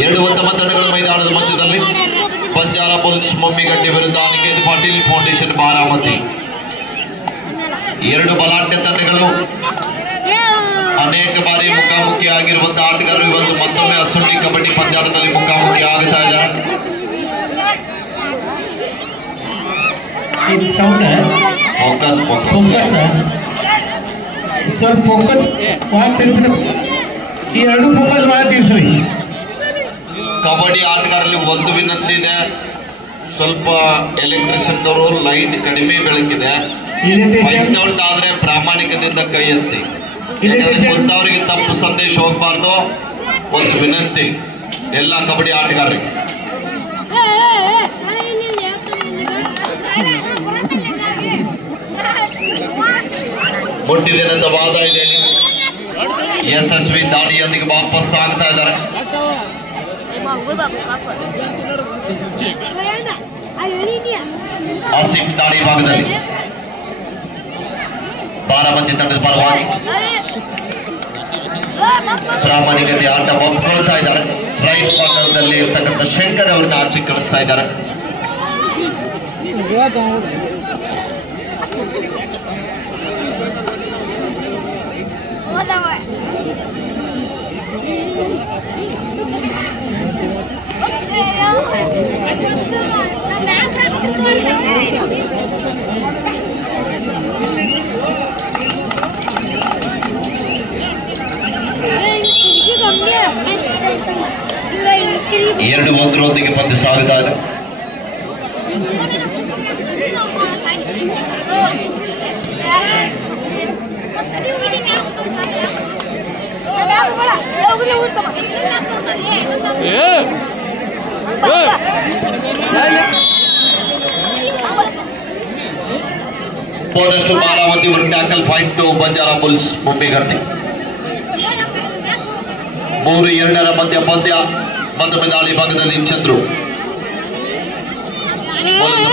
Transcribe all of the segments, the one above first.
ಎರಡು ಉತ್ತಮ ತಂಡಗಳ ಮೈದಾನದ ಮಧ್ಯದಲ್ಲಿ ಬಂಜಾರ ಬುಲ್ಸ್ ಮಮ್ಮಿಗಟ್ಟಿ ವಿರುದ್ಧ ನಿಕೇತ್ ಪಾಟೀಲ್ ಫೌಂಡೇಶನ್ ಬಾರಾಮತಿ. ಎರಡು ಬಲಾಢ್ಯ ತಂಡಗಳು ಅನೇಕ ಬಾರಿ ಮುಖಾಮುಖಿ ಆಗಿರುವಂತಹ ಆಟಗಾರರು ಇವತ್ತು ಮತ್ತೊಮ್ಮೆ ಅಸುಂಡಿ ಕಬಡ್ಡಿ ಪಂದ್ಯಾಟದಲ್ಲಿ ಮುಖಾಮುಖಿ ಆಗುತ್ತಾ ಇದ್ದಾರೆ. ಫೋಕಸ್ ಸ್ವಲ್ಪ ಫೋಕಸ್ ಈ ಎರಡು ಫೋಕಸ್ ಮಾಡ್ತೀವಿ. ಕಬಡ್ಡಿ ಆಟಗಾರರಲ್ಲಿ ಒಂದು ವಿನಂತಿ ಇದೆ, ಸ್ವಲ್ಪ ಎಲೆಕ್ಟ್ರಿಷಿಯನ್ ದವರು ಲೈಟ್ ಕಡಿಮೆ ಬೆಳಕಿದೆ, ಫೈಟ್ ಔಟ್ ಆದ್ರೆ ಪ್ರಾಮಾಣಿಕದಿಂದ ಕೈ ಎತ್ತಿ, ಯಾಕಂದ್ರೆ ಗೊತ್ತವರಿಗೆ ತಪ್ಪು ಸಂದೇಶ ಹೋಗಬಾರ್ದು. ಒಂದು ವಿನಂತಿ ಎಲ್ಲ ಕಬಡ್ಡಿ ಆಟಗಾರರಿಗೆ. ಮುಟ್ಟಿದಿನದ ವಾದ ಇದೆ, ಯಶಸ್ವಿ ದಾಳಿಯೊಂದಿಗೆ ವಾಪಸ್ ಆಗ್ತಾ ಇದ್ದಾರೆ. ಆಸಿಫ್ ದಾಳಿ ಭಾಗದಲ್ಲಿ ಬಾರಾಮತಿ ತಂಡದ ಪರವಾಗಿ ಪ್ರಾಮಾಣಿಕತೆ ಆಟ ಒಪ್ಕೊಳ್ತಾ ಇದ್ದಾರೆ. ರೈಟ್ ಕಾರ್ನರ್ನಲ್ಲಿ ಇರ್ತಕ್ಕಂಥ ಶಂಕರ್ ಅವರನ್ನ ಆಚೆ ಕಳಿಸ್ತಾ ಇದ್ದಾರೆ. ಎರಡು ಒಂದರೊಂದಿಗೆ ಪಂದ್ಯ ಸಾಗುತ್ತಾ ಇದೆ. Bonus to Baramati tackle fight to Banjara Bulls Mummigatti. 3-2 ಮಧ್ಯ ಪಂದ್ಯ. ಮತ್ತೊಮ್ಮೆ ದಾಳಿ ಭಾಗದಲ್ಲಿ ಚಂದ್ರು,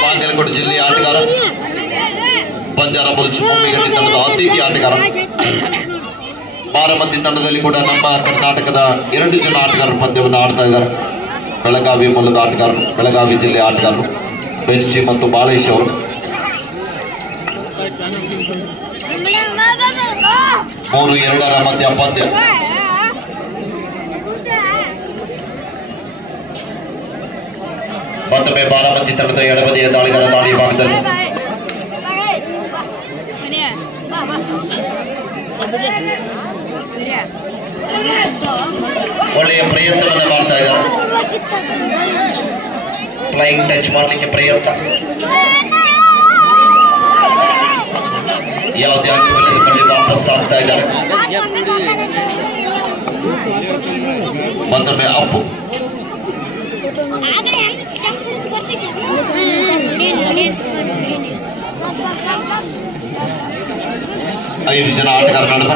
ಬಾಗಲಕೋಟೆ ಜಿಲ್ಲೆಯ ಆಟಗಾರ, ಬಂಜಾರ ಬುಲ್ಸ್ ಮುಮ್ಮಿಗಟ್ಟಿ ತಂಡದ ಆತಿಥ್ಯ ಆಟಗಾರ. ಬಾರಾಮತಿ ತಂಡದಲ್ಲಿ ಕೂಡ ನಮ್ಮ ಕರ್ನಾಟಕದ 2 ಜನ ಆಟಗಾರರು ಪಂದ್ಯವನ್ನು ಆಡ್ತಾ ಇದ್ದಾರೆ. ಬೆಳಗಾವಿ ಮೂಲದ ಆಟಗಾರರು, ಬೆಳಗಾವಿ ಜಿಲ್ಲೆಯ ಆಟಗಾರರು ಬೆಂಚಿ ಮತ್ತು ಬಾಳೇಶ್ ಅವರು. 3-2 ಮಧ್ಯ ಪಂದ್ಯ. ಮತ್ತೊಮ್ಮೆ ಬಾರಾಮತಿ ತಂಡದ ಎಡಬದಿಯ ದಾಳಿಗಾರ ದಾಳಿ ಭಾಗದಲ್ಲಿ ಒಳ್ಳೆಯ ಪ್ರಯತ್ನವನ್ನು ಮಾಡ್ತಾ ಇದ್ದಾರೆ. ಫ್ಲೈಯಿಂಗ್ ಟಚ್ ಮಾಡಲಿಕ್ಕೆ ಪ್ರಯತ್ನ, ಯಾವುದೇ ಅಂಕವಿಲ್ಲದೆ ವಾಪಸ್ ಆಗ್ತಾ ಇದ್ದಾರೆ. ಮತ್ತೊಮ್ಮೆ ಅಪ್ಪು. 5 ಜನ ಆಟಗಾರ ನಡೆದ.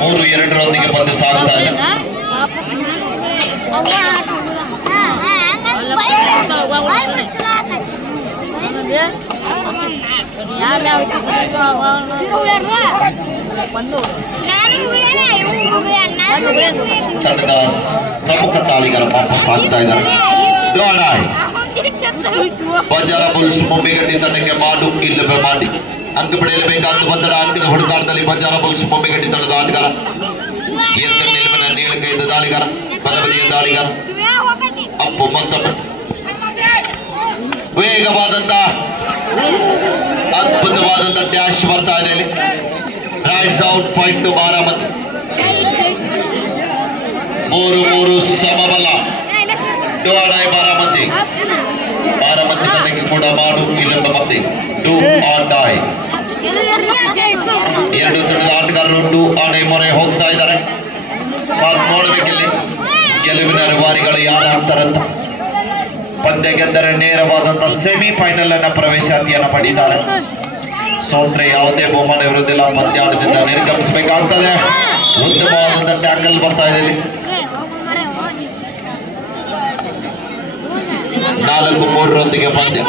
ಮೂರು ಎರಡರೊಂದಿಗೆ ಪಂದ್ಯ ಸಾಗುತ್ತಾ ಇದೆ. ತಂಡದ ಪ್ರಮುಖ ದಾಳಿಗಾರ ವಾಪಸ್ ಆಗ್ತಾ ಇದ್ದಾರೆ. ಬಂಜಾರ ಬುಲ್ಸ್ ಮುಮ್ಮಿಗಟ್ಟಿ ತಂಡಕ್ಕೆ ಮಾಡು ಇಲ್ಲವೇ ಮಾಡಿ ಅಂಕ ಪಡೆಯಲೇಬೇಕಾದ ಒತ್ತಡ ಅಂಕದ ಹುಡುಕಾಟದಲ್ಲಿ ಬಂಜಾರ ಬುಲ್ಸ್ ಮುಮ್ಮಿಗಟ್ಟಿ ತಂಡದ ಆಟಗಾರ, ಎತ್ತರ ನಿಲುವಿನ ನೇಳಕೈದ ದಾಳಿಗಾರ, ಬಲಬದಿಯ ದಾಳಿಗಾರ ಅಪ್ಪು. ಮತ್ತೊಮ್ಮೆ ವೇಗವಾದಂತ ಅದ್ಭುತವಾದಂತ ಡ್ಯಾಶ್ ಬರ್ತಾ ಇದೆ ಇಲ್ಲಿ. Rights out point to Baramati. 3-3 ಸಮಬಲ. ಡೋಡಾಯ್ ಬಾರಾಮತಿ. ಬಾರಾಮತಿ ತಂಡಕ್ಕೆ ಕೂಡ ಮಾಡು ಇಲ್ಲೊಬ್ಬ ಮತ್ತೆ ಡೂ ಆರ್ ಡೈ. 2 ತಂಡದ ಆಟಗಾರರು ಡೂ ಆರ್ ಡೈ ಮೊರೆ ಹೋಗ್ತಾ ಇದ್ದಾರೆ. ನೋಡ್ಬೇಕಿಲ್ಲಿ ಗೆಲುವಿನ ರೂವಾರಿಗಳು ಯಾರಾಗ್ತಾರಂತ. ಪಂದ್ಯ ಗೆದ್ದರೆ ನೇರವಾದಂತಹ ಸೆಮಿಫೈನಲ್ ಅನ್ನ ಪ್ರವೇಶಾತಿಯನ್ನು ಪಡೆದಿದ್ದಾರೆ. ಸೋತ್ರೆ ಯಾವುದೇ ಬಹುಮಾನ ಇರುವುದಿಲ್ಲ, ಪಂದ್ಯಾಟದಿಂದ ನಿರ್ಗಮಿಸಬೇಕಾಗ್ತದೆ. ಉತ್ತಮವಾದಂತಹ ಟ್ಯಾಕಲ್ ಬರ್ತಾ ಇದೆ ಇಲ್ಲಿ. 4-3 ಪಂದ್ಯ.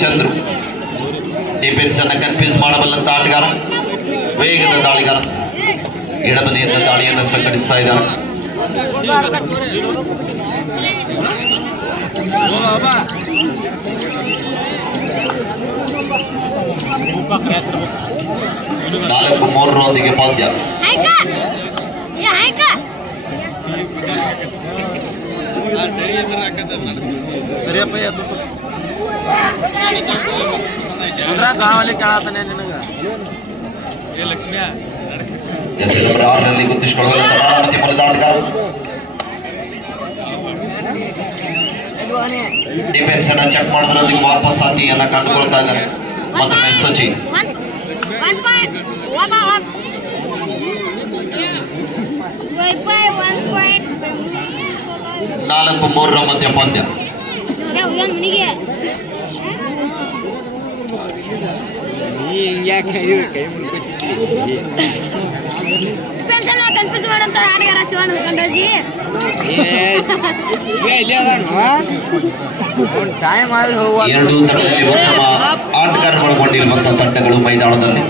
ಚಂದ್ರು ಡಿಫೆನ್ಸ್ ಅನ್ನ ಕನ್ಫ್ಯೂಸ್ ಮಾಡಬಲ್ಲಂತ ಆಟಗಾರ, ವೇಗದ ದಾಳಿಗಾರ, ಎಡಬದಿಯಿಂದ ದಾಳಿಯನ್ನು ಸಂಘಟಿಸ್ತಾ ಇದ್ದಾರೆ. ನಾಲ್ಕು 3 ಪಂದ್ಯ. ನಂಬರ್ 6ರಲ್ಲಿ ಗುರುತಿಸಿಕೊಳ್ಳುವಂತ ಬಾರಾಮತಿ ಮೂಲದ ಆಟಗಾರ. ಡಿಫೆನ್ಸ್ ಅನ್ನ ಚೆಕ್ ಮಾಡೋದ್ರೊಂದಿಗೆ ವಾಪಸ್ ಸಾತಿಯನ್ನ ಕಂಡುಕೊಳ್ತಾ ಇದ್ದಾರೆ. ಮತ್ತೊಮ್ಮೆ ಸಚಿನ್ 4-3 ಮಧ್ಯ ಪಂದ್ಯ. ಕನ್ಫ್ಯೂಸ್ ಮಾಡಂತಾರ ಆಟಗಾರ ಶಿವಾನಂದ ಕಂಡೋಜಿ. ಎರಡೂ ತಂಡದಲ್ಲಿ ಉತ್ತಮ ಆಟಗಾರರು ಒಳಗೊಂಡಿರುವಂತಹ ತಂಡಗಳು ಮೈದಾನದಲ್ಲಿ.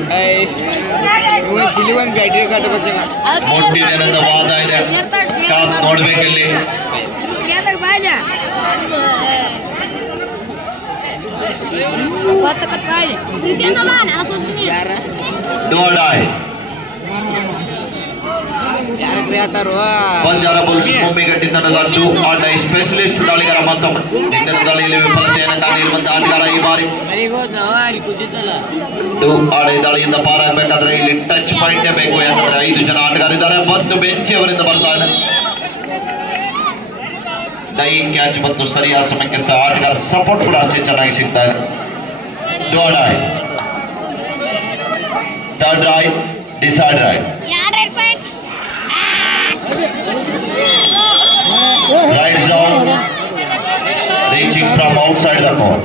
ಮೊಟ್ಟಿನ ವಾದ ಇದೆ, ಕಾದ್ ನೋಡ್ಬೇಕಲ್ಲಿ. ಡೋಡಾಯ್ ಬಂಜಾರ ಬುಲ್ಸ್ ಭೂಮಿಗಟ್ಟಿ ತಂಡದ ಟೂ ಆಟೈ ಸ್ಪೆಷಲಿಸ್ಟ್ ದಾಳಿಗಾರ. ಮತ್ತೊಮ್ಮೆ ಇಂದಿನ ದಾಳಿಯಲ್ಲಿ ವಿಫಲತೆಯನ್ನು ಕಾಣಿರುವಂತಹ ಆಟಗಾರ ಈ ಬಾರಿ. ಟೂ ಆಡೈ ದಾಳಿಯಿಂದ ಪಾರಾಗಬೇಕಾದ್ರೆ ಇಲ್ಲಿ ಟಚ್ ಪಾಯಿಂಟ್ ಬೇಕು, ಯಾಕಂದ್ರೆ 5 ಜನ ಆಟಗಾರಿದ್ದಾರೆ. ಒಂದು ಬೆಂಚಿ ಅವರಿಂದ ಬರ್ತಾ ಇದೆ. ಡೈಯಿಂಗ್ ಕ್ಯಾಚ್ ಮತ್ತು ಸರಿಯಾದ ಸಮಯಕ್ಕೆ ಸಹ ಆಟಗಾರ ಸಪೋರ್ಟ್ ಕೂಡ ಅಷ್ಟೇ ಚೆನ್ನಾಗಿ ಸಿಗ್ತಾ ಇದೆ. ಡೋಡಾಯ್ third right, decide right, right zone, reaching from outside the court.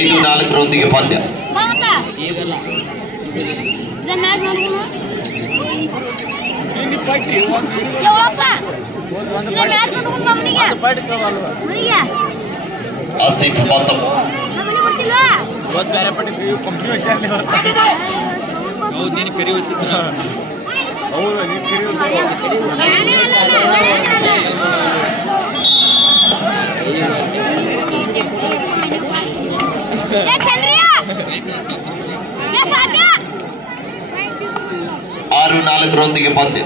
ಐದು 4 ಪಂದ್ಯ. ಆಸಿಫ್ ಮತ್ತೊಮ್ಮೆ ಆರು 4 ಪಂದ್ಯ.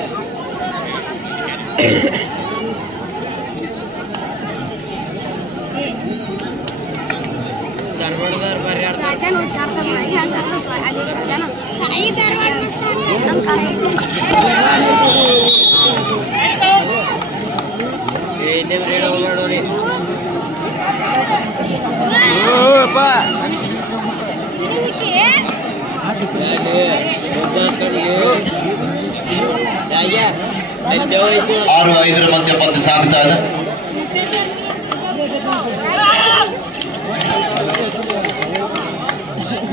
ಆರು 5 ಮಧ್ಯ ಪಂದ್ಯ ಸಾಗ್ತಾ ಇದೆ.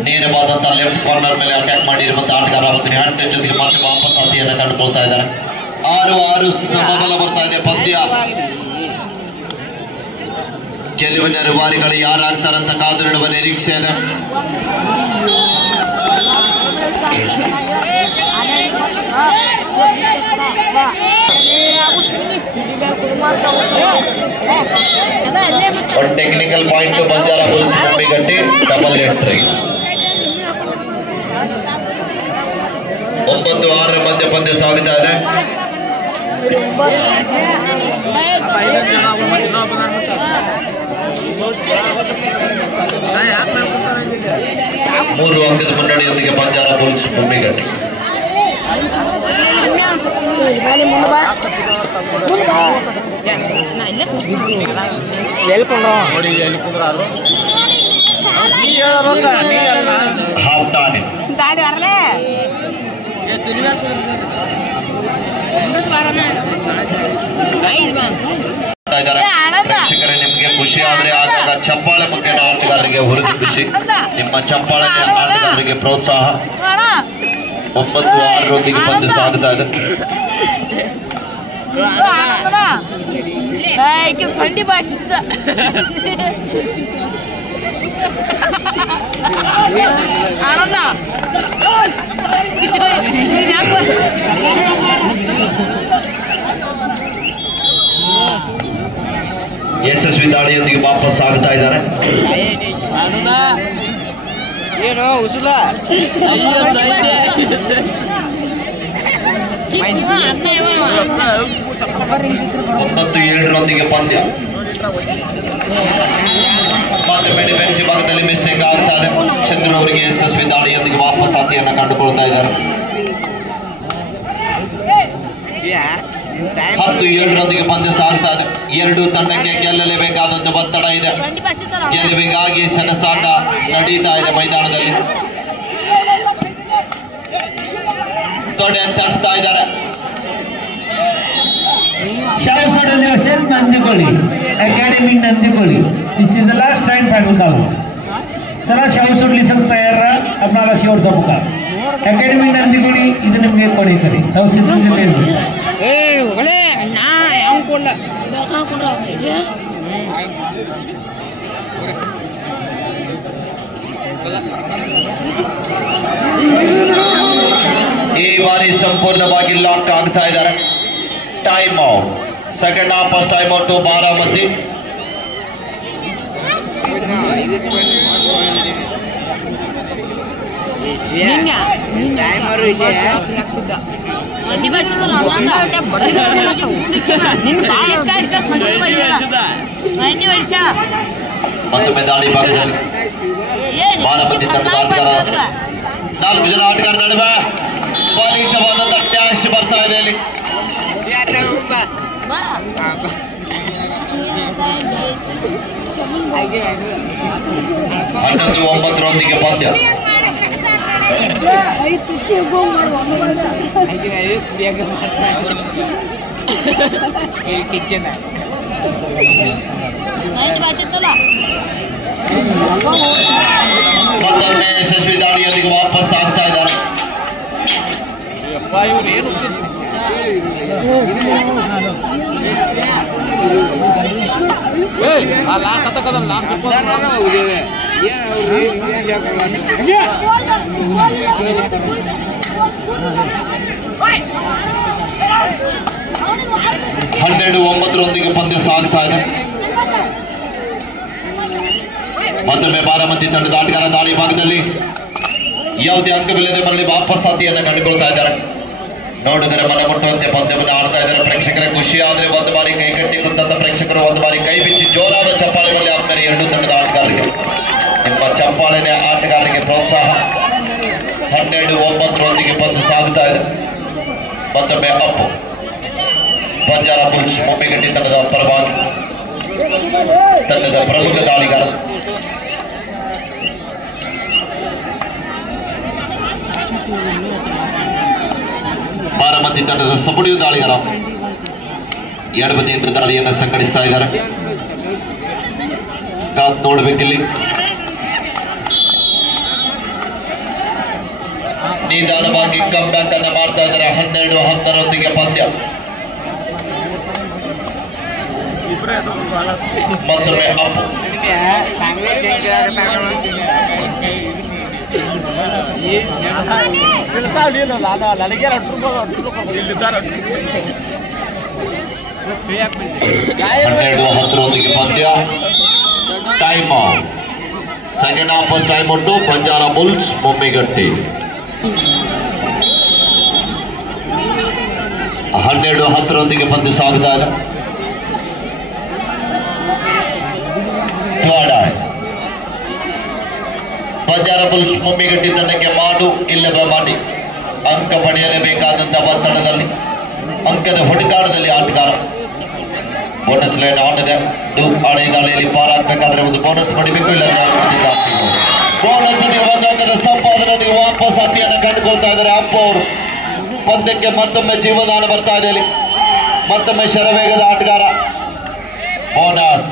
ನೇರವಾದಂತಹ ಲೆಫ್ಟ್ ಕಾರ್ನರ್ ಮೇಲೆ ಅಟ್ಯಾಕ್ ಮಾಡಿರುವಂತಹ ಆಟಗಾರ ಅವತ್ತಿನ ಹ್ಯಾಂಡ್ ಜೊತೆಗೆ ಮತ್ತೆ ವಾಪಸ್ ಸಾಧ್ಯತೆಯನ್ನು ಕಂಡುಕೊಳ್ತಾ ಇದ್ದಾರೆ. 6-6 ಸಮಬಲ ಬರ್ತಾ ಇದೆ ಪಂದ್ಯ. ಕೆಲವಿನ ರೂವಾರಿಗಳು ಯಾರಾಗ್ತಾರಂತ ಕಾದು ನೋಡುವ ನಿರೀಕ್ಷೆ ಇದೆ. Technical point Banjara Bulls Bhoomigatti double entry. 9-6 ಮಧ್ಯ ಪಂದ್ಯ ಸಾಗುತ್ತಾ ಇದೆ. ಮೂರು ಅಂಕದ ಮುನ್ನಡೆಯೊಂದಿಗೆ Banjara Bulls Bhoomigatti. Half time ಪ್ರೇಕ್ಷಕರೇ, ನಿಮ್ಗೆ ಖುಷಿ ಆದ್ರೆ ಆಗಾಗ ಚಪ್ಪಾಳೆ ಮುಖ್ಯ ಆಟಗಾರರಿಗೆ ಹುರಿದುಂಬಿಸಿ. ನಿಮ್ಮ ಚಪ್ಪಾಳೆ ಆಟಗಾರರಿಗೆ ಪ್ರೋತ್ಸಾಹ. 9-6 ಪಂದ್ಯ ಸಾಗ್ತಾ ಇದೆ. ಸಂಡಿ ಭಾಷೆ ಆನಂದ ಯಶಸ್ವಿ ದಾಳಿಯೊಂದಿಗೆ ವಾಪಸ್ ಆಗ್ತಾ ಇದ್ದಾರೆ. ಏನು ಉಸುಲ 9-2 ಪಂದ್ಯ. ಮತ್ತೆ ಬೆಂಚ್ ಭಾಗದಲ್ಲಿ ಮಿಸ್ಟೇಕ್ ಆಗ್ತಾ ಇದೆ. ಚಂದ್ರು ಅವರಿಗೆ ಯಶಸ್ವಿ ದಾಳಿಯೊಂದಿಗೆ ವಾಪಸ್ ಆತಿಯನ್ನು ಕಂಡುಕೊಳ್ತಾ ಇದ್ದಾರೆ. 10-7 ಪಂದ್ಯ ಸಾಗ್ತಾ ಇದೆ. ಎರಡೂ ತಂಡಕ್ಕೆ ಗೆಲ್ಲಲೇಬೇಕಾದಂತ ಒತ್ತಡ ಇದೆ. ಗೆಲುವಿಗಾಗಿ ಸೆಣಸಾಟ ನಡೀತಾ ಇದೆ ಮೈದಾನದಲ್ಲಿ. ತೊಡೆ ತಡ್ತಾ ಇದ್ದಾರೆ. Nandikolli academy Nandikolli. This is the last time final call. चला शाहू सोडली सब तयार रहा. आपणाला शेवटचा पुकार. अकॅडमी नंदीकोळी ಇದು ನಿಮಗೆ ಕೊಡಿ ಕರಿ. ತಾವು ಸಿದ್ಧತೆ ಇರಬೇಕು. ಏ ಹೋಗಲೇ ನಾ ಯಾವ ಕೊಡ್ಲ ಈ ಬಾರಿ ಸಂಪೂರ್ಣವಾಗಿ ಲಾಕ್ ಆಗ್ತಾ ಇದ್ದಾರೆ. Time out. Second half first time out Baramati. ಮತ್ತೊಮ್ಮೆ ದಾಳಿ ಭಾಗದಲ್ಲಿ ಬಾರಾಮತಿ ತಂಡದ ಆಟಗಾರ 4 ಜನ ಆಟಗಾರ ನಡುವೆ ಬಲಿಷ್ಠವಾದ ಡ್ಯಾಶ್ ಬರ್ತಾ ಇದೆ ಇಲ್ಲಿ. 11-9 ಪಂದ್ಯ. ಮತ್ತೊಮ್ಮೆ ಯಶಸ್ವಿ ದಾಳಿಯೊಂದಿಗೆ ವಾಪಸ್ ಆಗ್ತಾ ಇದ್ದಾರೆ. ಹನ್ನೆರಡು 9 ಪಂದ್ಯ ಸಾಗ್ತಾ ಇದೆ. ಮತ್ತೊಮ್ಮೆ ಬಾರಾಮತಿ ತಂಡದ ಆಟಗಾರ ದಾಳಿ ಭಾಗದಲ್ಲಿ ಯಾವುದೇ ಅಂಕವಿಲ್ಲದೆ ಬರಲಿ ವಾಪಸ್ ಸಾತಿಯನ್ನು ಕಂಡುಕೊಳ್ತಾ ಇದ್ದಾರೆ. ನೋಡಿದರೆ ಮನ ಮುಟ್ಟುವಂತೆ ಪಂದ್ಯವನ್ನು ಆಡ್ತಾ ಇದ್ದಾರೆ. ಪ್ರೇಕ್ಷಕರ ಖುಷಿ ಆದ್ರೆ ಒಂದು ಬಾರಿ ಕೈ ಕಟ್ಟಿ ಕುಂತ ಪ್ರೇಕ್ಷಕರು ಒಂದು ಬಾರಿ ಕೈ ಬಿಚ್ಚಿ ಜೋರಾದ ಚಪ್ಪಾಳೆ ಬರಲಿ ಆದ್ಮೇಲೆ ಎರಡೂ ತಂಡದ ಆಟಗಾರರಿಗೆ ನಿಮ್ಮ ಚಪ್ಪಾಳೆಯ ಆಟಗಾರರಿಗೆ ಪ್ರೋತ್ಸಾಹ. 12-9 ಪಂದ್ಯ ಸಾಗುತ್ತಾ ಇದೆ. ಮತ್ತೊಮ್ಮೆ ಅಪ್ಪು ಬಂಜಾರ ಬುಲ್ಸ್ ಮೊಮ್ಮಿಗಟ್ಟಿ ತಂಡದ ಪರವಾಗಿ ತಂಡದ ಪ್ರಮುಖ ದಾಳಿಗಾರ. ಬಾರಾಮತಿ ತಂಡದ ಸಬಡಿಯು ದಾಳಿಗಾರ ಎಡಬದಿಯಿಂದ ದಾಳಿಯನ್ನು ಸಂಘಟಿಸ್ತಾ ಇದ್ದಾರೆ. ಕಾದ್ ನೋಡ್ಬೇಕಿಲ್ಲಿ. ನಿಧಾನವಾಗಿ ಕಮ್ ಬ್ಯಾಕ್ ಅನ್ನ ಮಾಡ್ತಾ ಇದ್ದಾರೆ. 12-10 ಪಂದ್ಯ. ಮತ್ತೊಮ್ಮೆ ಅಪ್ಪು ಪಂದ್ಯ. Time out. Second half first time out Banjara Bulls Mommigatti. 12-10 ಪಂದ್ಯ ಸಾಗುತ್ತಾ ಇದೆ. ಬಂಜಾರ ಬುಲ್ಸ್ ಮೊಮ್ಮಿಗಟ್ಟಿ ತಂಡಕ್ಕೆ ಮಾಡು ಇಲ್ಲವೇ ಮಾಡಿ ಅಂಕ ಪಡೆಯಲೇಬೇಕಾದಂತಹ ಒತ್ತಡದಲ್ಲಿ ಅಂಕದ ಹುಡುಕಾಟದಲ್ಲಿ ಆಟಗಾರ ಬೋನಸ್ ಲೈನ್ ಆನ್ ಇದೆ. ಆಣೆ ದಾಳಿಯಲ್ಲಿ ಪಾರಾಗಬೇಕಾದ್ರೆ ಒಂದು ಬೋನಸ್ ಪಡಿಬೇಕು, ಇಲ್ಲ ಬೋನಸ್ ಒಂದಾಗದ ಸಂಪಾದನೆಯೊಂದಿಗೆ ವಾಪಸ್ ಅತಿಯನ್ನು ಕಂಡುಕೊಳ್ತಾ ಇದ್ದಾರೆ. ಅಪ್ಪ ಅವರು ಪಂದ್ಯಕ್ಕೆ ಮತ್ತೊಮ್ಮೆ ಜೀವದಾನ ಬರ್ತಾ ಇದೆ. ಇಲ್ಲಿ ಮತ್ತೊಮ್ಮೆ ಶರವೇಗದ ಆಟಗಾರ. ಬೋನಸ್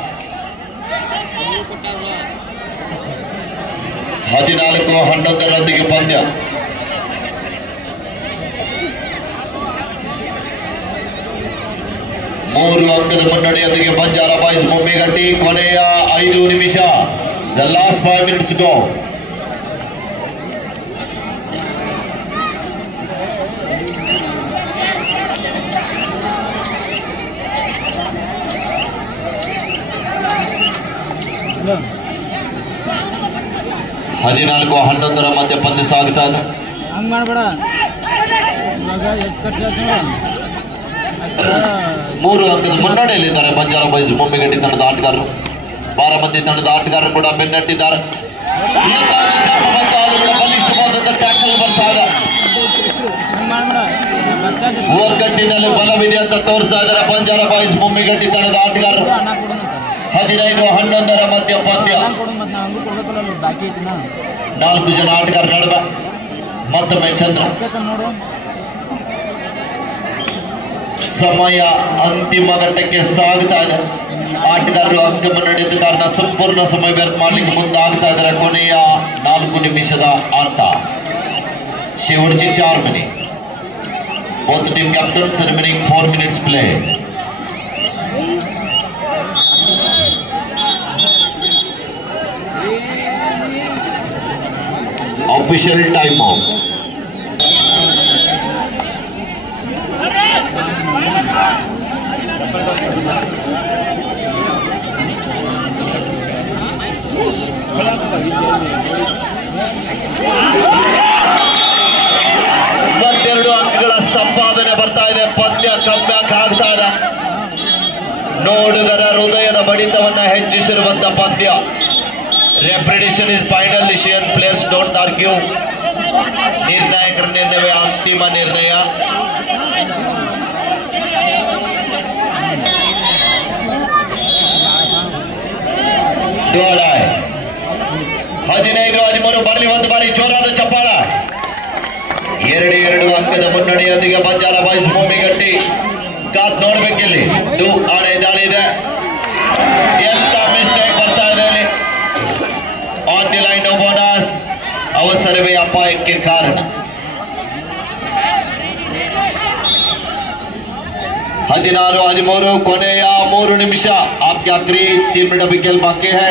14-11 ಪಂದ್ಯ. ಮೂರು ಅಂಕದ ಮುನ್ನಡೆಯೊಂದಿಗೆ ಬಂಜಾರ ಬಾಯ್ಸ್ ಮೊಮ್ಮಿಗಟ್ಟಿ. ಕೊನೆಯ 5 ನಿಮಿಷ. ದ ಲಾಸ್ಟ್ 5 minutes ಗೋ. ಹದಿನಾಲ್ಕು 11 ಮಧ್ಯೆ ಪಂದ್ಯ ಸಾಗುತ್ತಾ ಇದೆ. ಹಂಗ್ ಮಾಡ್ಬೇಡ. ಮೂರು ಅಂಕದ ಮುನ್ನಡೆಯಲ್ಲಿದ್ದಾರೆ ಬಂಜಾರ ಬಾಯ್ಸ್ ಮೊಮ್ಮಿಗಟ್ಟಿ ತಂಡದ ಆಟಗಾರರು. ಬಾರಾಮತಿ ತಂಡದ ಆಟಗಾರರು ಕೂಡ ಬೆನ್ನಟ್ಟಿದ್ದಾರೆ. ಬಲಿಷ್ಠವಾದಂತ ಟ್ಯಾಕಲ್ ಬರ್ತಾ ಇದೆ. ಒಗ್ಗಟ್ಟಿನಲ್ಲಿ ಬಲವಿದೆ ಅಂತ ತೋರಿಸ್ತಾ ಇದ್ದಾರೆ ಬಂಜಾರ ಬಾಯ್ಸ್ ಮೊಮ್ಮಿಗಟ್ಟಿ ತಂಡದ ಆಟಗಾರರು. 15-11 ಮಧ್ಯ ಪಂದ್ಯ. 4 ಜನ ಆಟಗಾರರ ನಡುವೆ ಮತ್ತೊಮ್ಮೆ ಚಂದ್ರ. ಸಮಯ ಅಂತಿಮ ಘಟ್ಟಕ್ಕೆ ಸಾಗ್ತಾ ಇದೆ. ಆಟಗಾರರು ಅಂಕ ಮುನ್ನಡೆದ ಕಾರಣ ಸಂಪೂರ್ಣ ಸಮಯ ವ್ಯರ್ಥ ಮಾಡಲಿಕ್ಕೆ ಮುಂದಾಗ್ತಾ ಇದ್ದಾರೆ. ಕೊನೆಯ 4 ನಿಮಿಷದ ಆಟ. शेवटचे 4 minute. Both team captains remaining 4 minutes play. Official time out. ಮತ್ತೆರಡು ಅಂಕಗಳ ಸಂಪಾದನೆ ಬರ್ತಾ ಇದೆ. ಪಂದ್ಯ ಕಮ್ಬ್ಯಾಕ್ ಆಗ್ತಾ ಇದೆ. ನೋಡುಗರ ಹೃದಯದ ಬಡಿತವನ್ನ ಹೆಚ್ಚಿಸಿರುವಂತ ಪಂದ್ಯ. Referee decision is final decision. Players don't argue. ನಿರ್ಣಾಯಕರ ನಿರ್ಣಯವೇ ಅಂತಿಮ ನಿರ್ಣಯ. ಗೋಲ್ 15-13 ಬರಲಿ. ಒಂದು ಬಾರಿ ಜೋರಾದ ಚಪ್ಪಾಳ. 2 ಅಂಕದ ಮುನ್ನಡೆಯೊಂದಿಗೆ ಬಂಜಾರ ಬಾಯ್ಸ್ ಮೊಮ್ಮಿಗಟ್ಟಿ. ಕಾತ್ ನೋಡ್ಬೇಕಿಲ್ಲಿ. ಆಣೆ ದಾಳಿ ಇದೆ. ಎಂತ ಮಿಸ್ಟೇಕ್ ಬರ್ತಾ ಇದೆ ಅಲ್ಲಿ. On the line bonus. ಅವಸರವೇ ಅಪಾಯಕ್ಕೆ ಕಾರಣ. 16-13 ಕೊನೆಯ 3 ನಿಮಿಷ. आपके आखिरी 3 मिनट अभी खेल बाकी है.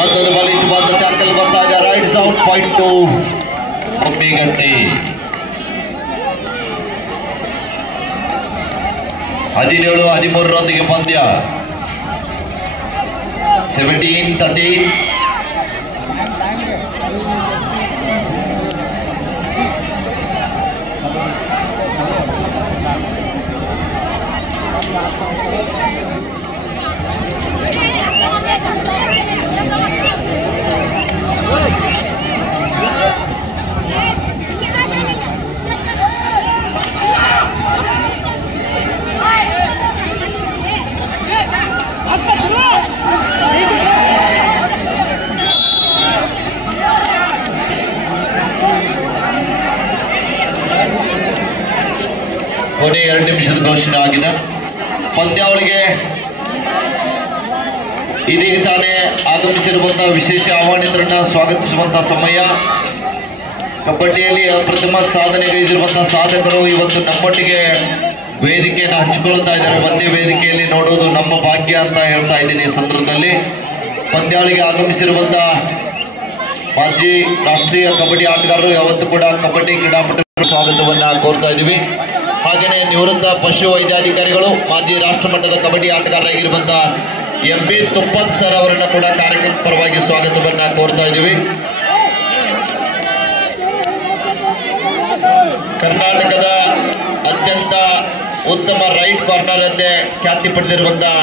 ಮತ್ತೊಂದು ಬಲಿಷ್ಠ ಬಂದ ಟ್ಯಾಕಲ್ ಬರ್ತಾ ಇದೆ. Right out point to Mommigatti. 17-13 ಪಂದ್ಯ. 17-13. ಕೊನೆ 2 ನಿಮಿಷದ ಘೋಷಣೆ ಆಗಿದೆ. ಪಂದ್ಯಾವಳಿಗೆ ಇದೀಗ ತಾನೇ ಆಗಮಿಸಿರುವಂತಹ ವಿಶೇಷ ಆಹ್ವಾನಿತರನ್ನ ಸ್ವಾಗತಿಸುವಂತಹ ಸಮಯ. ಕಬಡ್ಡಿಯಲ್ಲಿ ಅಪ್ರತಿಮ ಸಾಧನೆಗೈದಿರುವಂತಹ ಸಾಧಕರು ಇವತ್ತು ನಮ್ಮೊಟ್ಟಿಗೆ ವೇದಿಕೆಯನ್ನು ಹಂಚಿಕೊಳ್ತಾ ಇದ್ದಾರೆ. ಒಂದೇ ವೇದಿಕೆಯಲ್ಲಿ ನೋಡುವುದು ನಮ್ಮ ಭಾಗ್ಯ ಅಂತ ಹೇಳ್ತಾ ಇದ್ದೀನಿ. ಈ ಸಂದರ್ಭದಲ್ಲಿ ಪಂದ್ಯಾವಳಿಗೆ ಆಗಮಿಸಿರುವಂತಹ ಮಾಜಿ ರಾಷ್ಟ್ರೀಯ ಕಬಡ್ಡಿ ಆಟಗಾರರು ಯಾವತ್ತೂ ಕೂಡ ಕಬಡ್ಡಿ ಕ್ರೀಡಾಪಟುಗಳ ಸ್ವಾಗತವನ್ನ ಕೋರ್ತಾ ಇದ್ದೀವಿ. ಹಾಗೆಯೇ ನಿವೃತ್ತ ಪಶು ವೈದ್ಯಾಧಿಕಾರಿಗಳು ಮಾಜಿ ರಾಷ್ಟ್ರಮಟ್ಟದ ಕಬಡ್ಡಿ ಆಟಗಾರರಾಗಿರುವಂತಹ MP ತುಪ್ಪತ್ ಸರ್ ಅವರನ್ನ ಕೂಡ ಕಾರ್ಯಕ್ರಮ ಪರವಾಗಿ ಸ್ವಾಗತವನ್ನ ಕೋರ್ತಾ ಇದ್ದೀವಿ. ಕರ್ನಾಟಕದ ಅತ್ಯಂತ ಉತ್ತಮ ರೈಟ್ ಕಾರ್ನರ್ ಎಂದೇ ಖ್ಯಾತಿ ಪಡೆದಿರುವಂತಹ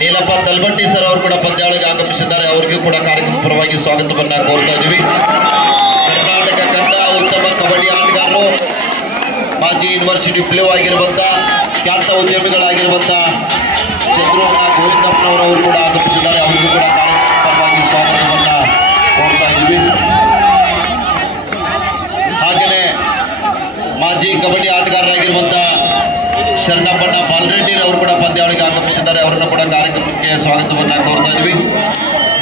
ನೀಲ ಭೀಮಪ್ಪ ತಲ್ಬಟ್ಟಿ ಸರ್ ಅವರು ಕೂಡ ಪಂದ್ಯಾವಳಿಗೆ ಆಗಮಿಸಿದ್ದಾರೆ. ಅವರಿಗೂ ಕೂಡ ಕಾರ್ಯಕ್ರಮ ಪರವಾಗಿ ಸ್ವಾಗತವನ್ನ ಕೋರ್ತಾ ಇದ್ದೀವಿ. ಕರ್ನಾಟಕ ಕಂಡ ಉತ್ತಮ ಕಬಡ್ಡಿ ಆಟಗಾರರು, ಮಾಜಿ ಯೂನಿವರ್ಸಿಟಿ ಪ್ಲೇ ಆಗಿರುವಂತ ಖ್ಯಾತ ಉದ್ಯಮಿಗಳಾಗಿರುವಂತ ಚಂದ್ರಣ್ಣ ಗೋವಿಂದಪ್ಪನವರು ಕೂಡ ಆಗಮಿಸಿದ್ದಾರೆ. ಅವರಿಗೂ ಕೂಡ ಕಾರ್ಯಕ್ರಮ ಪರವಾಗಿ ಸ್ವಾಗತವನ್ನ ಕೋರ್ತಾ ಇದ್ದೀವಿ. ಹಾಗೆಯೇ ಮಾಜಿ ಕಬಡ್ಡಿ ಆಟಗಾರರಾಗಿರುವಂತ ಶರಣಪ್ಪಣ್ಣ ಬಾಲರೆಡ್ಡಿ ಅವರು ಕೂಡ ಪಂದ್ಯಾವಳಿಗೆ ಆಗಮಿಸಿದ್ದಾರೆ. ಅವರನ್ನು ಕೂಡ ಕಾರ್ಯಕ್ರಮಕ್ಕೆ ಸ್ವಾಗತವನ್ನ ಕೋರ್ತಾ ಇದ್ವಿ.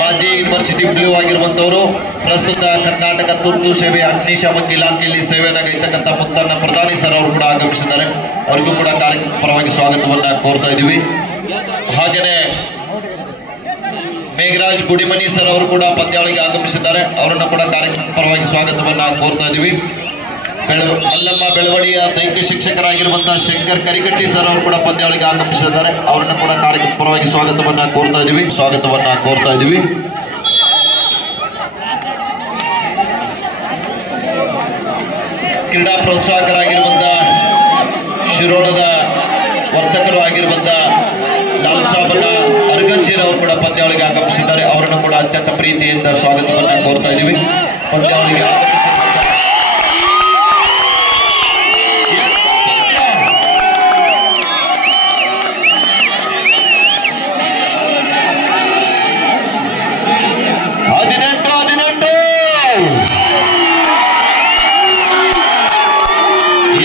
ಮಾಜಿ ಯೂನಿವರ್ಸಿಟಿ ಬ್ಲೂ ಆಗಿರುವಂತವರು ಪ್ರಸ್ತುತ ಕರ್ನಾಟಕ ತುರ್ತು ಸೇವೆ ಅಗ್ನಿಶಾಮಕ ಇಲಾಖೆಯಲ್ಲಿ ಸೇವೆಯಾಗಿರ್ತಕ್ಕಂಥ ಮುತ್ತಣ್ಣ ಪ್ರಧಾನಿ ಸರ್ ಅವರು ಕೂಡ ಆಗಮಿಸಿದ್ದಾರೆ. ಅವರಿಗೂ ಕೂಡ ಕಾರ್ಯಕ್ರಮ ಪರವಾಗಿ ಸ್ವಾಗತವನ್ನ ಕೋರ್ತಾ ಇದ್ದೀವಿ. ಹಾಗೆಯೇ ಮೇಘರಾಜ್ ಗುಡಿಮನಿ ಸರ್ ಅವರು ಕೂಡ ಪಂದ್ಯಾವಳಿಗೆ ಆಗಮಿಸಿದ್ದಾರೆ. ಅವರನ್ನು ಕೂಡ ಕಾರ್ಯಕ್ರಮ ಪರವಾಗಿ ಸ್ವಾಗತವನ್ನ ಕೋರ್ತಾ ಇದ್ದೀವಿ. ಮಲ್ಲಮ್ಮ ಬೆಳವಡಿಯ ದೈಹಿಕ ಶಿಕ್ಷಕರಾಗಿರುವಂತಹ ಶಂಕರ್ ಕರಿಕಟ್ಟಿ ಸರ್ ಅವರು ಕೂಡ ಪಂದ್ಯಾವಳಿಗೆ ಆಗಮಿಸಿದ್ದಾರೆ. ಅವರನ್ನು ಕೂಡ ಕಾರ್ಯಕ್ರಮ ಪರವಾಗಿ ಸ್ವಾಗತವನ್ನ ಕೋರ್ತಾ ಇದ್ದೀವಿ. ಕ್ರೀಡಾ ಪ್ರೋತ್ಸಾಹಕರಾಗಿರುವಂತಹ ಶಿರೋಳದ ವರ್ತಕರು ಆಗಿರುವಂತಹ ಲಾಲ್ ಸಾಬಣ್ಣ ಅರ್ಗಂಜೀರ್ ಅವರು ಕೂಡ ಪಂದ್ಯಾವಳಿಗೆ ಆಗಮಿಸಿದ್ದಾರೆ. ಅವರನ್ನು ಕೂಡ ಅತ್ಯಂತ ಪ್ರೀತಿಯಿಂದ ಸ್ವಾಗತವನ್ನ ಕೋರ್ತಾ ಇದ್ದೀವಿ. ಪಂದ್ಯಾವಳಿಗೆ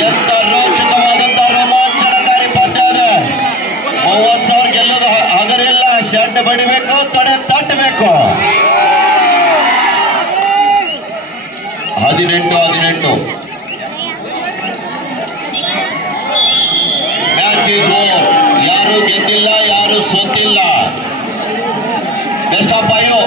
ಎಂತ ರೋಚಕವಾದಂತಹ ರೋಮಾಂಚನಕಾರಿ ಪಂದ್ಯ ಇದೆ. 30,000 ಗೆಲ್ಲೋದು ಹಗರಿಲ್ಲ. ಶೆಡ್ ಬಡಿಬೇಕು, ತೊಡೆ ತಟ್ಟಬೇಕು. 18 ಮ್ಯಾಚ್ ಈಸ್ ಓವರ್. ಯಾರು ಗೆದ್ದಿಲ್ಲ, ಯಾರು ಸೋತಿಲ್ಲ. Best of 5.